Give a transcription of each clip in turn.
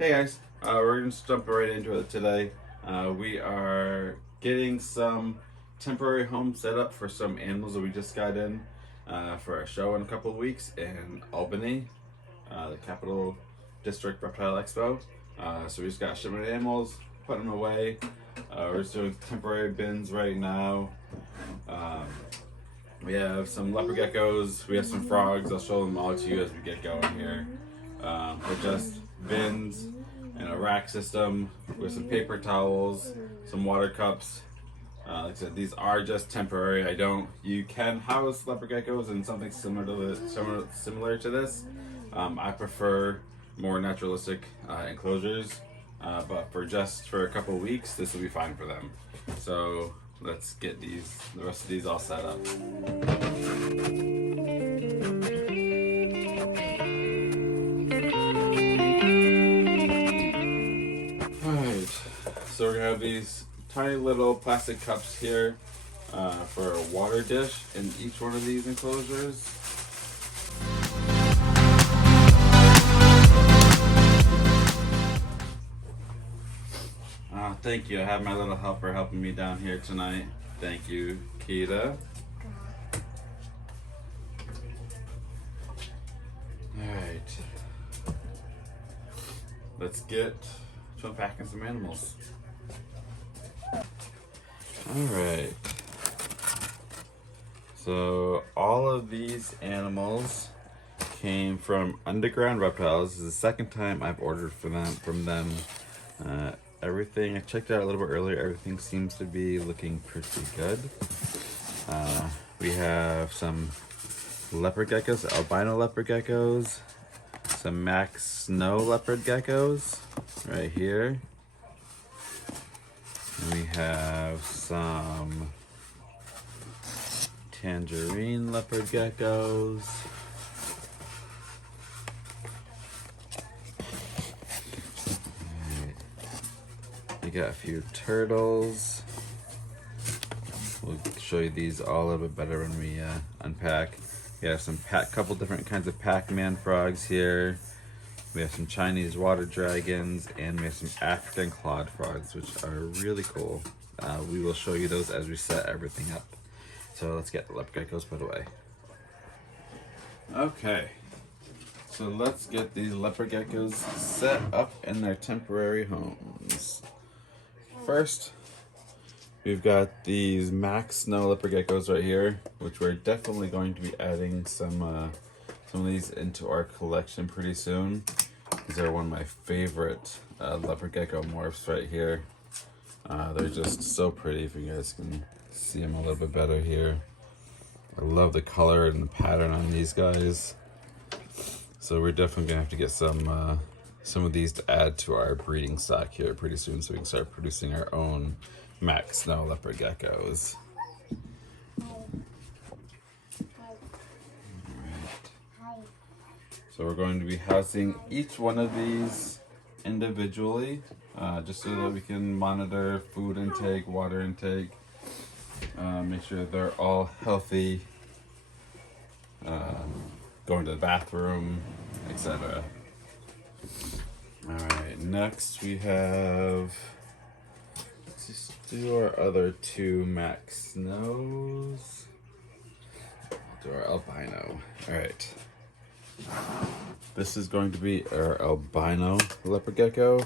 Hey guys, we're going to jump right into it today. We are getting some temporary home set up for some animals that we just got in for a show in a couple of weeks in Albany, the Capital District Reptile Expo. So we just got a shipment of animals, putting them away. We're just doing temporary bins right now. We have some leopard geckos, we have some frogs. I'll show them all to you as we get going here. We're just bins and a rack system with some paper towels, some water cups. Like I said, these are just temporary. You can house leopard geckos in something similar to this. I prefer more naturalistic enclosures, but for a couple of weeks, this will be fine for them. So let's get the rest of these all set up. Alright, so we're gonna have these tiny little plastic cups here for a water dish in each one of these enclosures. Thank you. I have my little helper helping me down here tonight. Thank you, Kita. Alright. Let's get to unpacking some animals. Alright. So all of these animals came from Underground Reptiles. This is the second time I've ordered from them. Everything, I checked out a little bit earlier, everything seems to be looking pretty good. We have some leopard geckos, albino leopard geckos, some Max snow leopard geckos right here. And we have some tangerine leopard geckos. We got a few turtles. We'll show you these all a little bit better when we unpack. We have some couple different kinds of Pac-Man frogs here. We have some Chinese water dragons, and we have some African clawed frogs, which are really cool. We will show you those as we set everything up. So let's get the leopard geckos put away. Okay, so let's get these leopard geckos set up in their temporary homes. First, we've got these Max snow leopard geckos right here, which we're definitely going to be adding some of these into our collection pretty soon. These are one of my favorite leopard gecko morphs right here. They're just so pretty. If you guys can see them a little bit better here. I love the color and the pattern on these guys. So we're definitely gonna have to get some of these to add to our breeding stock here pretty soon, so we can start producing our own Max snow leopard geckos. So we're going to be housing each one of these individually, just so that we can monitor food intake, water intake, make sure they're all healthy, going to the bathroom, etc. Alright, next we have, let's just do our other two Max snows. Do our albino. Alright. This is going to be our albino leopard gecko.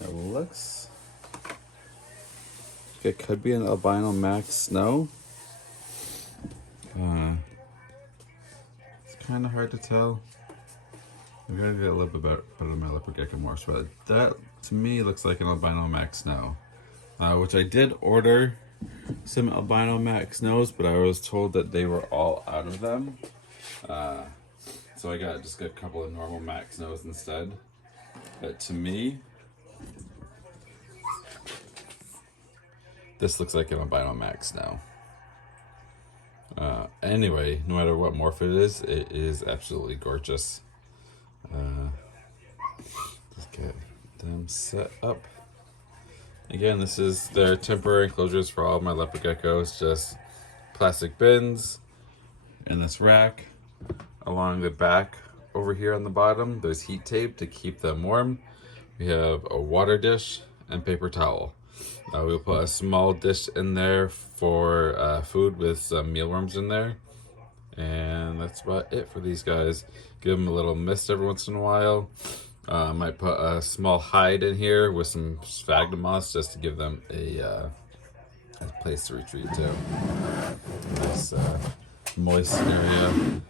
It looks like it could be an albino Max snow. It's kind of hard to tell. I'm gonna get a little bit better on my leopard gecko morphs, but that to me looks like an albino Max snow. Which I did order some albino Max snows, but I was told that they were all out of them. So I just got a couple of normal Max snows instead. But to me, this looks like an albino Max snow. Anyway, no matter what morph it is absolutely gorgeous. Let's get them set up. Again, this is their temporary enclosures for all of my leopard geckos, just plastic bins in this rack. Along the back over here on the bottom, there's heat tape to keep them warm. We have a water dish and paper towel. We'll put a small dish in there for food with some mealworms in there. And that's about it for these guys. Give them a little mist every once in a while. Might put a small hide in here with some sphagnum moss just to give them a place to retreat to. Nice moist area.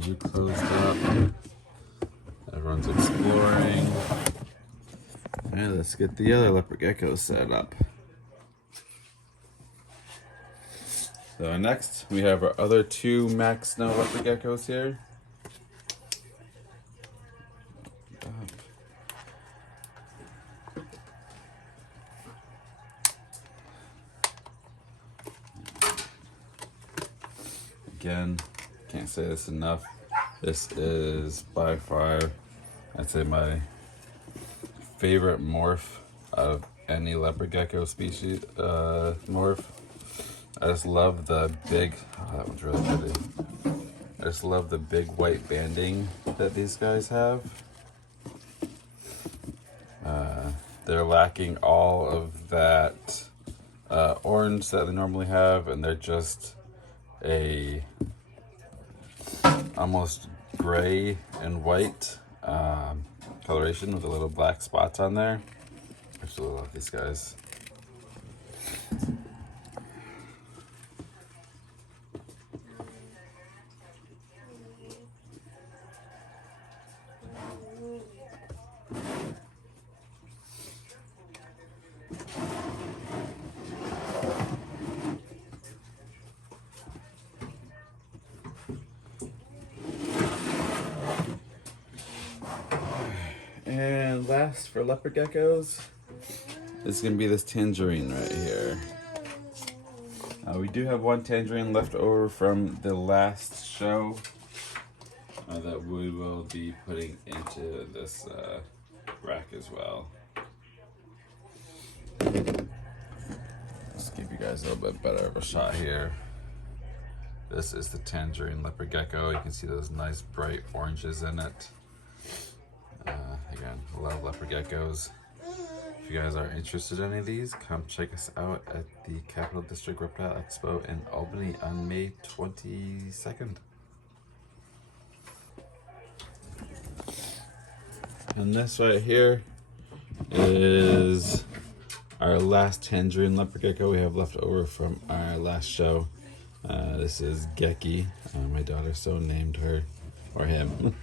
You closed up. Everyone's exploring. And let's get the other leopard gecko set up. So next we have our other two Max Snow leopard geckos here. Again, can't say this enough. This is by far, I'd say, my favorite morph of any leopard gecko species morph. I just love the big, oh, that one's really pretty. I just love the big white banding that these guys have. They're lacking all of that orange that they normally have, and they're just a almost gray and white coloration with a little black spots on there. I just really love these guys. And last for leopard geckos is going to be this tangerine right here. We do have one tangerine left over from the last show that we will be putting into this rack as well. Let's give you guys a little bit better of a shot here. This is the tangerine leopard gecko. You can see those nice bright oranges in it. Again, I love leopard geckos. If you guys are interested in any of these, come check us out at the Capital District Reptile Expo in Albany on May 22nd. And this right here is our last tangerine leopard gecko we have left over from our last show. This is Gecky. My daughter so named her, or him.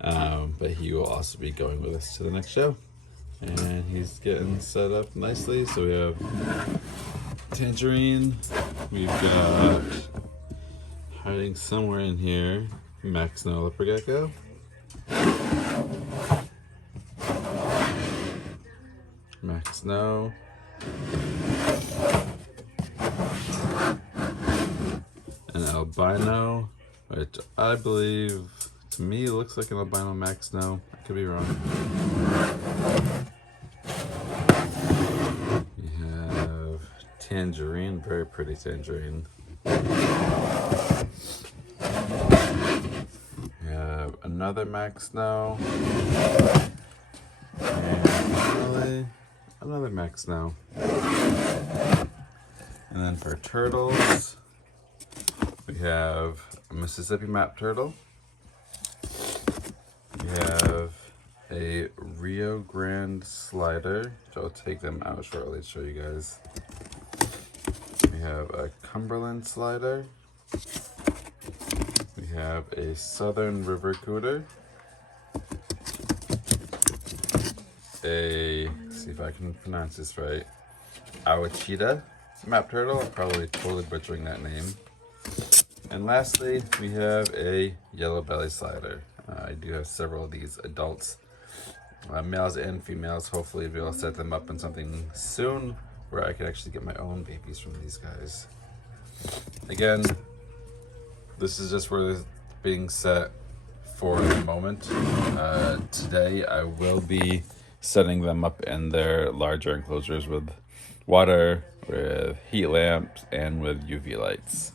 But he will also be going with us to the next show. And he's getting set up nicely. So we have tangerine. We've got, hiding somewhere in here, Max Snow leopard gecko. Max Snow. An albino, which I believe, to me, it looks like an albino Max Snow. I could be wrong. We have tangerine, very pretty tangerine. We have another Max Snow. And finally, another Max Snow. And then for turtles, we have a Mississippi map turtle. We have a Rio Grande slider, which I'll take them out shortly to show you guys. We have a Cumberland slider. We have a Southern River cooter. Let's see if I can pronounce this right, Awachita map turtle. I'm probably totally butchering that name. And lastly, we have a yellow belly slider. I do have several of these adults, males and females. Hopefully we'll set them up in something soon where I can actually get my own babies from these guys. Again, this is just where this is being set for the moment. Today I will be setting them up in their larger enclosures with water, with heat lamps, and with UV lights.